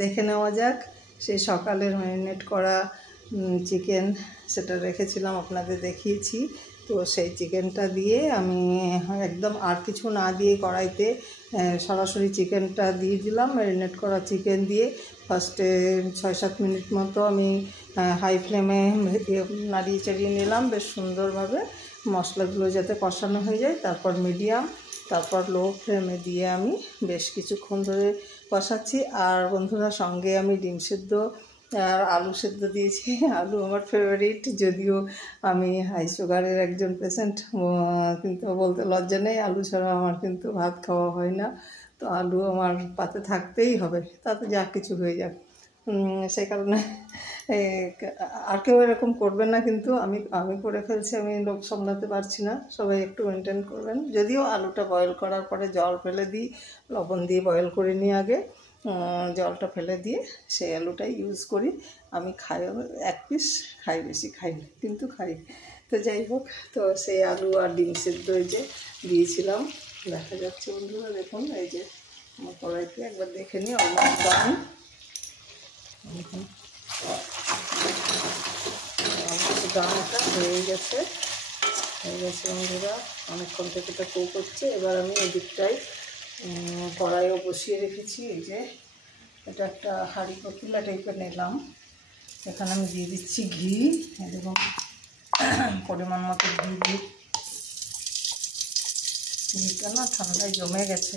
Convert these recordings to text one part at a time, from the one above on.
দেখে নেওয়া যাক। সেই সকালের ম্যারিনেট করা চিকেন সেটা রেখেছিলাম, আপনাদের দেখিয়েছি। তো সেই চিকেনটা দিয়ে আমি একদম আর কিছু না দিয়ে কড়াইতে সরাসরি চিকেনটা দিয়ে দিলাম। ম্যারিনেট করা চিকেন দিয়ে ফার্স্টে 6-7 মিনিট মতো আমি হাই ফ্লেমে নাড়িয়ে চাড়িয়ে নিলাম বেশ সুন্দরভাবে, মশলাগুলো যাতে কষানো হয়ে যায়। তারপর মিডিয়াম, তারপর লো ফ্লেমে দিয়ে আমি বেশ কিছুক্ষণ ধরে কষাচ্ছি। আর বন্ধুরা, সঙ্গে আমি ডিম সেদ্ধ আর আলু সেদ্ধ দিয়েছি। আলু আমার ফেভারিট, যদিও আমি হাই সুগারের একজন পেশেন্ট, কিন্তু বলতে লজ্জা নেই, আলু ছাড়া আমার কিন্তু ভাত খাওয়া হয় না। তো আলু আমার পাতে থাকতেই হবে, তাতে যা কিছু হয়ে যাক। সেই কারণে আর কেউ এরকম করবেন না, কিন্তু আমি করে ফেলছি, আমি লোক সামলাতে পারছি না। সবাই একটু মেনটেন করবেন। যদিও আলুটা বয়েল করার পরে জল ফেলে দিই, লবণ দিয়ে বয়েল করে নিই আগে, জলটা ফেলে দিয়ে সেই আলুটাই ইউজ করি। আমি খাই এক পিস খাই, বেশি খাই না, কিন্তু খাই। তো যাই হোক, তো সেই আলু আর ডিম সেদ্ধ এই যে দিয়েছিলাম, দেখা যাচ্ছে বন্ধুরা, দেখুন এই যে আমার কড়াইতে একবার দেখে নিই, অলমোস্ট ডান। ডানটা হয়ে গেছে বন্ধুরা, অনেকক্ষণ থেকে এটা কুক হচ্ছে। এবার আমি এই দিকটাই কড়াইও বসিয়ে রেখেছি। এই যে এটা একটা হাঁড়ি পাতিলা টাইপের নিলাম, এখানে আমি দিয়ে দিচ্ছি ঘি, এবং পরিমাণ মতো ঘি দিই। ঘিটা না ঠান্ডায় জমে গেছে,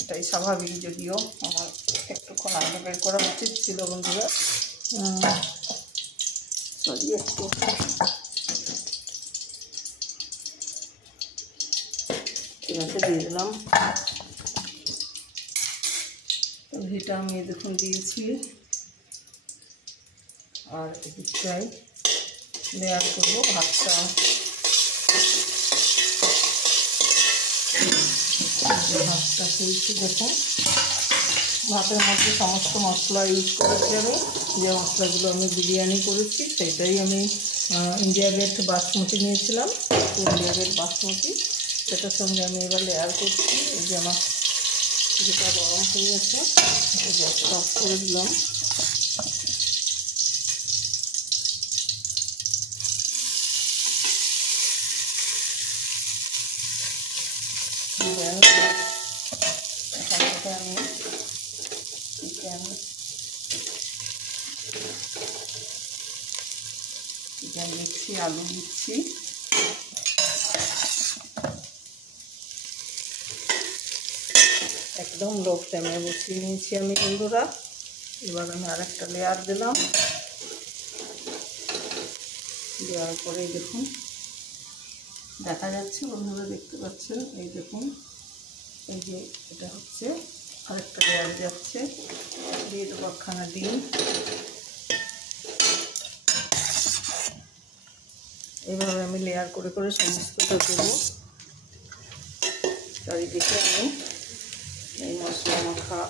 এটাই স্বাভাবিক, যদিও আমার একটুক্ষণ আগে বের করা উচিত ছিল বন্ধুরা। সরি, একটু এটাতে দিয়ে দিলাম। তো ঘিটা আমি দেখুন দিয়েছি, আর এদিকটাই লেয়ার করবো ভাতটা। ভাতটা খেয়েছি দেখুন, ভাতের মধ্যে সমস্ত মশলা ইউজ করেছি আমি, যে মশলাগুলো আমি বিরিয়ানি করেছি সেটাই আমি ইন্ডিয়া গেট বাসমতি নিয়েছিলাম, ইন্ডিয়া গেট বাসমতি, সেটার সঙ্গে আমি এবার লেয়ার করছি। এই যে আমার যেটা গরম হয়ে গেছে, গ্যাসটা অফ করে দিলাম। এখান থেকে আমি চিকেন দিচ্ছি, আলু দিচ্ছি, একদম লো ফ্লেমে বসিয়ে নিয়েছি আমি বন্ধুরা। এবার আমি আরেকটা লেয়ার দিলাম, দেওয়ার পরে দেখুন দেখা যাচ্ছে বন্ধুরা, দেখতে পাচ্ছেন, এই দেখুন, এই যে এটা হচ্ছে আরেকটা লেয়ার যাচ্ছে, দিয়ে দেবো একখানা ডিম। এইভাবে আমি লেয়ার করে করে সমস্তটা দেবো। চারিদিকে আমি এই মশলা মাখা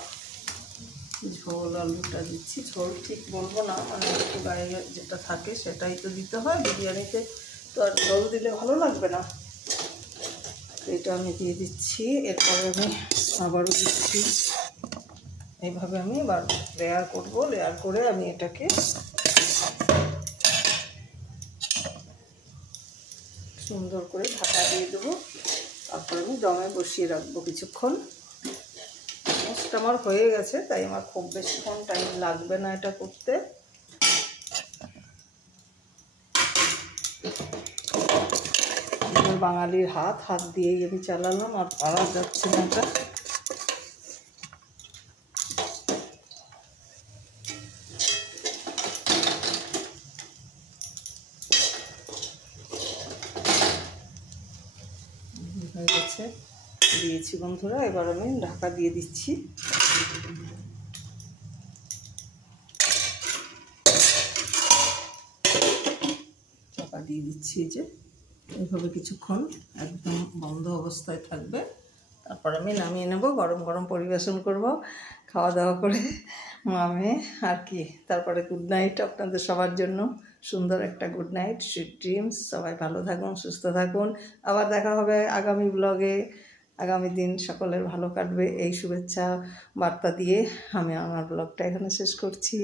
ঝোল আলুটা দিচ্ছি। ঝোল ঠিক বলবো না, মানে একটু গায়ে যেটা থাকে সেটাই তো দিতে হয় বিরিয়ানিতে, তো আর ঝোল দিলে ভালো লাগবে না। এটা আমি দিয়ে দিচ্ছি, এরপরে আমি আবারও দিচ্ছি। এইভাবে আমি এবার লেয়ার করব, লেয়ার করে আমি এটাকে সুন্দর করে ঢাকা দিয়ে দেবো। তারপর আমি দমে বসিয়ে রাখবো কিছুক্ষণ। মোস্ট আমার হয়ে গেছে, তাই আমার খুব বেশিক্ষণ টাইম লাগবে না এটা করতে। বাঙালির হাত দিয়েই আমি চালালাম, আর পারা যাচ্ছে না এটা। হয়ে গেছে, দিয়েছি বন্ধুরা, এবার আমি ঢাকা দিয়ে দিচ্ছি। চাপা দিয়ে দিচ্ছি, যে এইভাবে কিছুক্ষণ একদম বন্ধ অবস্থায় থাকবে। তারপর আমি নামিয়ে নেব, গরম গরম পরিবেশন করব, খাওয়া দাওয়া করে মামে আর কি। তারপরে গুড নাইট আপনাদের সবার জন্য, সুন্দর একটা গুড নাইট, সুইট ড্রিমস। সবাই ভালো থাকুন, সুস্থ থাকুন। আবার দেখা হবে আগামী ব্লগে। আগামী দিন সকলের ভালো কাটবে এই শুভেচ্ছা বার্তা দিয়ে আমি আমার ব্লগটা এখানে শেষ করছি।